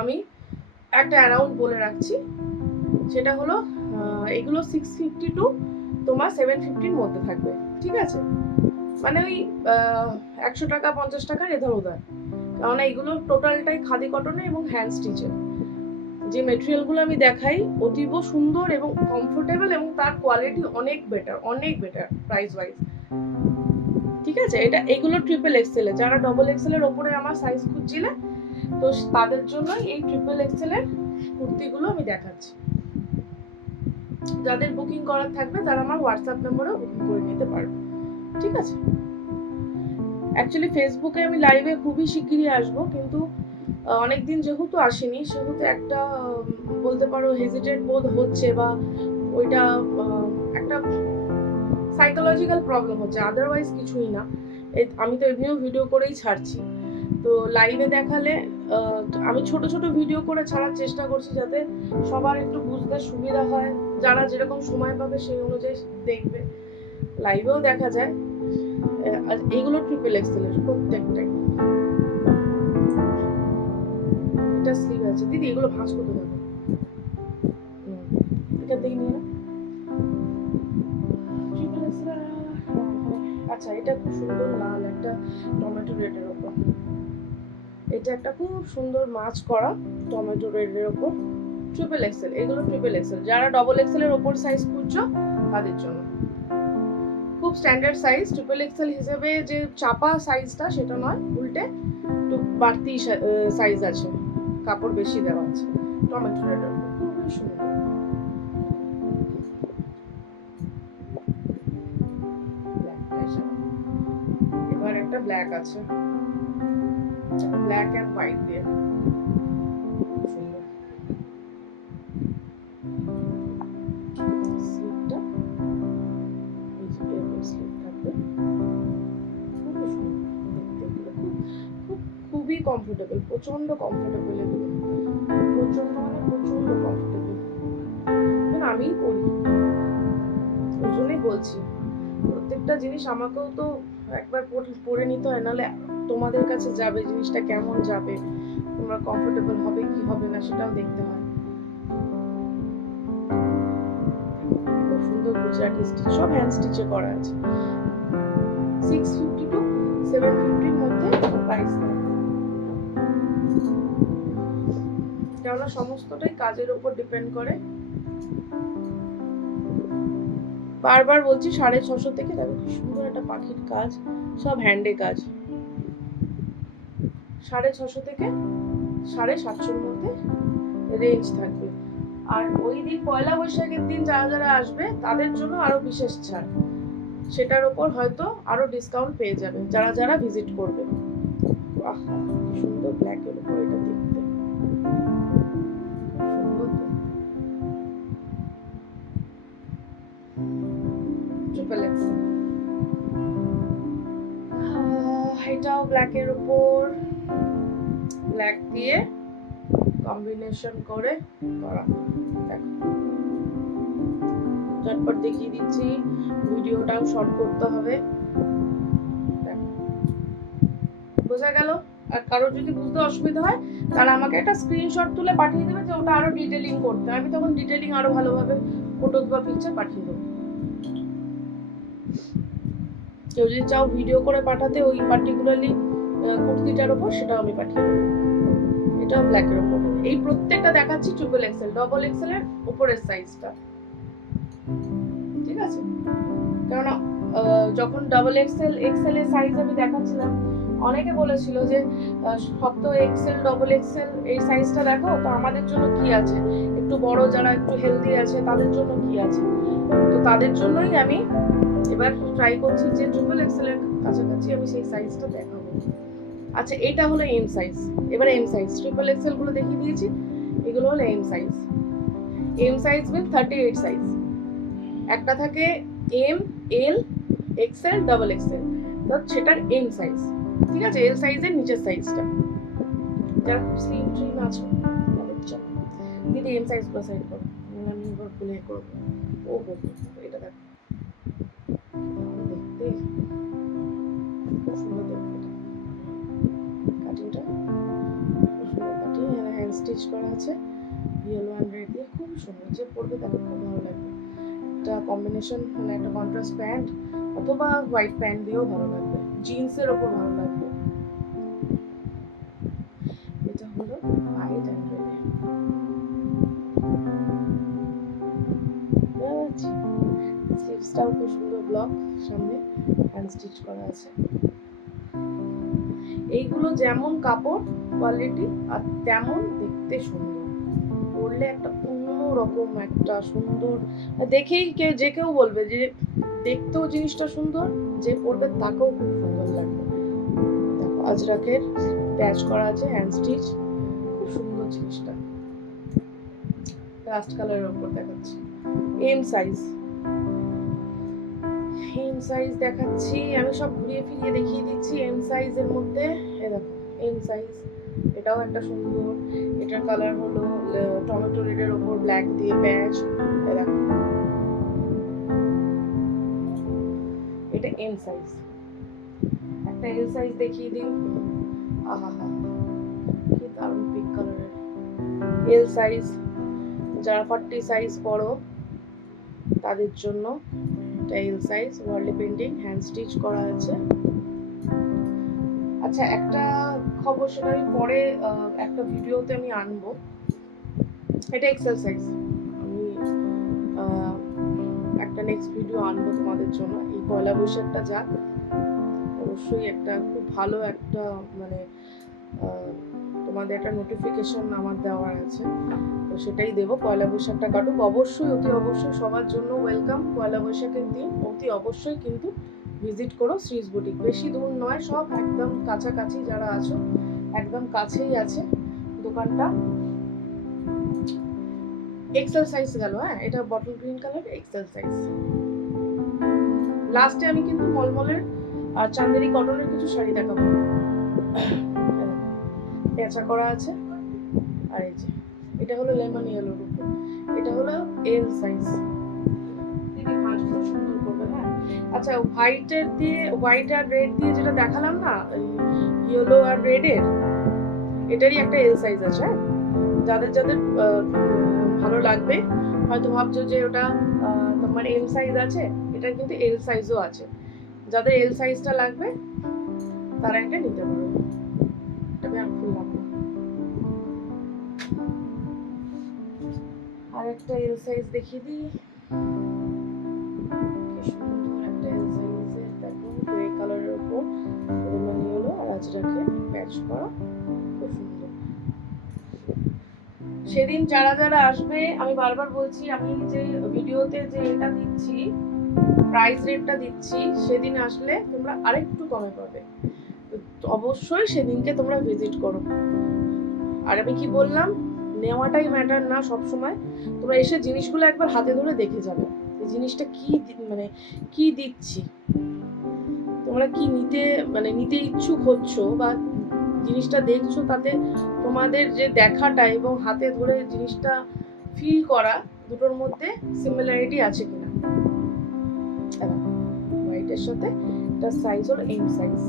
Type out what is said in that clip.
আমি একটা অ্যারাউন্ড বলে রাখছি, সেটা হলো এগুলো 650 টু তোমার 750-র মধ্যে থাকবে, ঠিক আছে? মানে ওই 100 টাকা 50 টাকার এধার ওধার, কারণ এইগুলো টোটালটাই খাদি কটনে এবং হ্যান্ড স্টিচের। যে মেটেরিয়ালগুলো আমি দেখাই অতীব সুন্দর এবং কমফোর্টেবল, এবং তার কোয়ালিটি অনেক বেটার প্রাইস ওয়াইজ, ঠিক আছে? এটা এগুলো ট্রিপল এক্সেল এর, যারা ডবল এক্সেল এর ওপরে আমার সাইজ খুঁজছিলে তো তাদের জন্য এই ট্রিপল এক্সেল এর কুর্তিগুলো আমি দেখাচ্ছি। যাদের বুকিং করার থাকবে তারা আমার হোয়াটসঅ্যাপ নম্বরেও বুকিং করে নিতে পারবে, ঠিক আছে? অ্যাকচুয়ালি ফেসবুকে আমি লাইভে খুবই শিগগিরই আসবো, কিন্তু অনেকদিন যেহেতু আসেনি সেহেতু একটা বলতে পারো হেজিটেট বোধ হচ্ছে, বা ওইটা একটা সাইকোলজিক্যাল প্রবলেম হচ্ছে, আদারওয়াইজ কিছুই না। আমি তো এমনিও ভিডিও করেই ছাড়ছি, তো লাইভে দেখালে আমি ছোট ছোট ভিডিও করে ছাড়ার চেষ্টা করছি যাতে সবার একটু বুঝতে সুবিধা হয়, যারা যেরকম সময় পাবে সেই অনুযায়ী দেখবে। লাইভেও দেখা যায়। আর এগুলো ট্রিপল এক্সেল এর প্রত্যেকটাই। এটা স্লিভ আছে দিদি, এগুলো ভাঁজ করতে যাবে, এখান থেকে নিয়ে না। Triple Excel. আচ্ছা, এটা খুব সুন্দর লাল একটা টমেটো রেডের ওপর, এটা একটা খুব সুন্দর মাছ করা টমেটো রেডের ওপর, ট্রিপল এক্সেল। এগুলো ট্রিপল এক্সেল, যারা ডবল এক্সেল এর ওপর সাইজ খুঁজছো তাদের জন্য খুব স্ট্যান্ডার্ড সাইজ। ট্রিপল এক্সেল হিসেবে যে চাপা সাইজটা সেটা নয়, উল্টে একটু বাড়তি সাইজ আছে, কাপড় বেশি দেওয়া আছে। টমেটো রেডের ওপর খুবই সুন্দর। এবার একটা ব্ল্যাক আছে, ব্ল্যাক এন্ড হোয়াইট দিয়ে সুন্দর। স্লিপটা স্লিপ থাকবে, খুবই সুন্দর দেখতে, এগুলো খুবই কমফোর্টেবল, প্রচন্ড কমফোর্টেবল, এগুলো প্রচন্ড মানে প্রচন্ড কমফোর্টেবল। আমিই পরি, ওই জন্যই বলছি প্রত্যেকটা জিনিস আমাকেও তো একবার পরে নিতে হয়, নাহলে তোমাদের কাছে যাবে জিনিসটা কেমন যাবে, তোমরা কমফোর্টেবল হবে কি হবে না সেটাও দেখতে হয়। খুব সুন্দর গুজরাটি স্টিচ, সব হ্যান্ড স্টিচে করা আছে। 650 টু 750-র মধ্যে প্রাইস দেয়, কেননা সমস্তটাই কাজের উপর ডিপেন্ড করে। বারবার বলছি 650 থেকে, দেখো কি সুন্দর একটা পাখির কাজ, সব হ্যান্ডে কাজ। 650 থেকে 750-র মধ্যে রেঞ্জ থাকবে। আর ওই দিন পয়লা বৈশাখের দিন যারা যারা আসবে তাদের জন্য আরো বিশেষ ছাড়, সেটার উপর হয়তো আরো ডিসকাউন্ট পেয়ে যাবে যারা যারা ভিজিট করবে। আহা কি সুন্দর ব্ল্যাকের উপর এটা দেখতে, সুন্দর ট্রিপল এক্সেল। এটাও ব্ল্যাকের উপর ব্ল্যাক দিয়ে কম্বিনেশন করে করা। ঝটপট দেখিয়ে দিচ্ছি, ভিডিওটাও শর্ট করতে হবে, বোঝা গেল? আর কারোর যদি বুঝতে অসুবিধা হয় তাহলে আমাকে একটা স্ক্রিনশট তুলে পাঠিয়ে দেবে যে ওটা আরো ডিটেইলিং করতে, আমি তখন ডিটেইলিং আরো ভালোভাবে ফটো বা পিকচার পাঠিয়ে দেবো। কেউ যদি চাও ভিডিও করে পাঠাতে ওই পার্টিকুলারলি কুর্তিটার ওপর, সেটাও আমি পাঠিয়ে দেবো। এটাও ব্ল্যাকের ওপর। এই প্রত্যেকটা দেখাচ্ছি ট্রিপল এক্সেল, ডবল এক্সেল এর উপরের সাইজটা, ঠিক আছে? কারণ যখন ডবল এক্সেল এক্সেল এর সাইজ আমি দেখাচ্ছিলাম, অনেকে বলেছিল যে সব তো এক্সেল ডবল এক্সেল এই সাইজটা দেখো, তো আমাদের জন্য কি আছে, একটু বড় যারা একটু হেলদি আছে তাদের জন্য কি আছে। তো তাদের জন্যই আমি এবার ট্রাই করছি যে ট্রিপল এক্সেল এর কাছাকাছি আমি সেই সাইজটা দেখাবো। আচ্ছা, এটা হলো এম সাইজ। এবার এম সাইজ, ট্রিপল এক্সেল গুলো দেখিয়ে দিয়েছি, এগুলো হলো এম সাইজ। এম সাইজ মিন 38 সাইজ। একটা থাকে এম, এল, এক্সেল, ডাবল এক্সেল, তো সেটার এম সাইজ, ঠিক আছে? এল সাইজের নিচের সাইজটা, যারা খুব স্লিম ট্রিম আছে তাদের জন্য। দিদি এম সাইজ গুলো সাইড করো, আমি এবার ভুলে করবো। ও হো, এটা দেখো দেখতে খুব সুন্দর, দেখতে কাটিংটা খুব সুন্দর, কাটিং, স্টিচ করা আছে ইয়েলো অ্যান্ড রেড দিয়ে, খুব সুন্দর, যে পরবে তাকে খুব ভালো লাগবে। একটা কম্বিনেশন, মানে একটা কন্ট্রাস্ট প্যান্ট অথবা হোয়াইট প্যান্ট দিয়েও ভালো লাগবে, জিন্সের ওপর ভালো লাগবে। এটা হলো হোয়াইট অ্যান্ড রেড, স্লিভসটাও খুব সুন্দর ব্লক, সামনে হ্যান্ড স্টিচ করা আছে। এইগুলো যেমন কাপড় কোয়ালিটি আর তেমন দেখতে সুন্দর, পরলে একটা অন্যরকম একটা সুন্দর, দেখেই যে কেউ বলবে যে দেখতেও জিনিসটা সুন্দর, যে পরবে তাকেও খুব সুন্দর লাগবে। দেখো আজরাকের প্যাচ করা আছে, হ্যান্ড স্টিচ, খুব সুন্দর জিনিসটা। লাস্ট কালারের উপর দেখাচ্ছি, এম সাইজ দেখাচ্ছি আমি, সব ঘুরিয়ে ফিরিয়ে দেখিয়ে দিচ্ছি। এম সাইজের মধ্যে এই দেখো এম সাইজ, এটাও একটা সুন্দর, এটার কালার হলো টমেটো রেডের ওপর ব্ল্যাক দিয়ে প্যাচ, এই দেখো এটা এম সাইজ। একটা এল সাইজ দেখিয়ে দিই, আহা হা কি দারুণ পিঙ্ক কালারের এল সাইজ। যারা 40 সাইজ পরো তাদের জন্য এটা L size, Warli printing, hand stitch করা আছে। আচ্ছা একটা খবর, সেটা আমি পরে একটা ভিডিওতে আমি আনবো। এটা এক্সেল সাইজ, আমি একটা নেক্সট ভিডিও আনবো তোমাদের জন্য। এই পয়লা বৈশাখটা যাক, অবশ্যই একটা খুব ভালো একটা মানে তোমাদের একটা নোটিফিকেশন আমার দেওয়ার আছে, তো সেটাই দেবো। পয়লা বৈশাখটা কাটুক, অবশ্যই অতি অবশ্যই সবার জন্য ওয়েলকাম। পয়লা বৈশাখের দিন অতি অবশ্যই কিন্তু ভিজিট করো শ্রীজ বুটিক, বেশি দূর নয়, সব একদম কাছাকাছি, যারা আছো একদম কাছেই আছে দোকানটা। এক্সেল সাইজ গেল, হ্যাঁ এটা bottle green colour XL size. লাস্টে আমি কিন্তু মলমলের আর চান্দেরি কটনের কিছু শাড়ি দেখাবো, পেঁচা করা আছে। আর এই যে এটা হলো লেমন ইয়েলোর উপর, এটা হলো এল সাইজ। দিদি ভাঁজগুলো সুন্দর করবে, হ্যাঁ। আচ্ছা হোয়াইটের দিয়ে, হোয়াইট আর রেড দিয়ে যেটা দেখালাম না, ইয়েলো আর রেডের, এটারই একটা এল সাইজ আছে, হ্যাঁ। যাদের যাদের ভালো লাগবে, হয়তো ভাবছো যে ওটা তোমার এল সাইজ আছে, এটা কিন্তু এল সাইজও আছে। যাদের এল সাইজটা লাগবে তারা এটা নিতে পারবে। এটা আমি আর খুললাম না। আর একটা এল সাইজ দেখিয়ে দিই, কি সুন্দর একটা এল সাইজের, দেখো গ্রে কালারের উপর মানে হলো আর আজরাকে প্যাচ করা, খুব সুন্দর। সেদিন যারা যারা আসবে, আমি বারবার বলছি, আমি যে ভিডিওতে যে এটা দিচ্ছি, প্রাইস রেটটা দিচ্ছি, সেদিন আসলে তোমরা আরেকটু কমে পাবে, অবশ্যই সেদিনকে তোমরা ভিজিট করো। আর আমি কি বললাম, নেওয়াটাই ম্যাটার না সব সময়, তোমরা এসে জিনিসগুলো একবার হাতে ধরে দেখে যাবে, এই জিনিসটা কি মানে কি দিচ্ছি, তোমরা কি নিতে ইচ্ছুক হচ্ছ বা জিনিসটা দেখছো, তাতে তোমাদের যে দেখাটা এবং হাতে ধরে জিনিসটা ফিল করা, দুটোর মধ্যে সিমিলারিটি আছে কিনা। হোয়াইটের সাথে এটার সাইজ হলো এম সাইজ।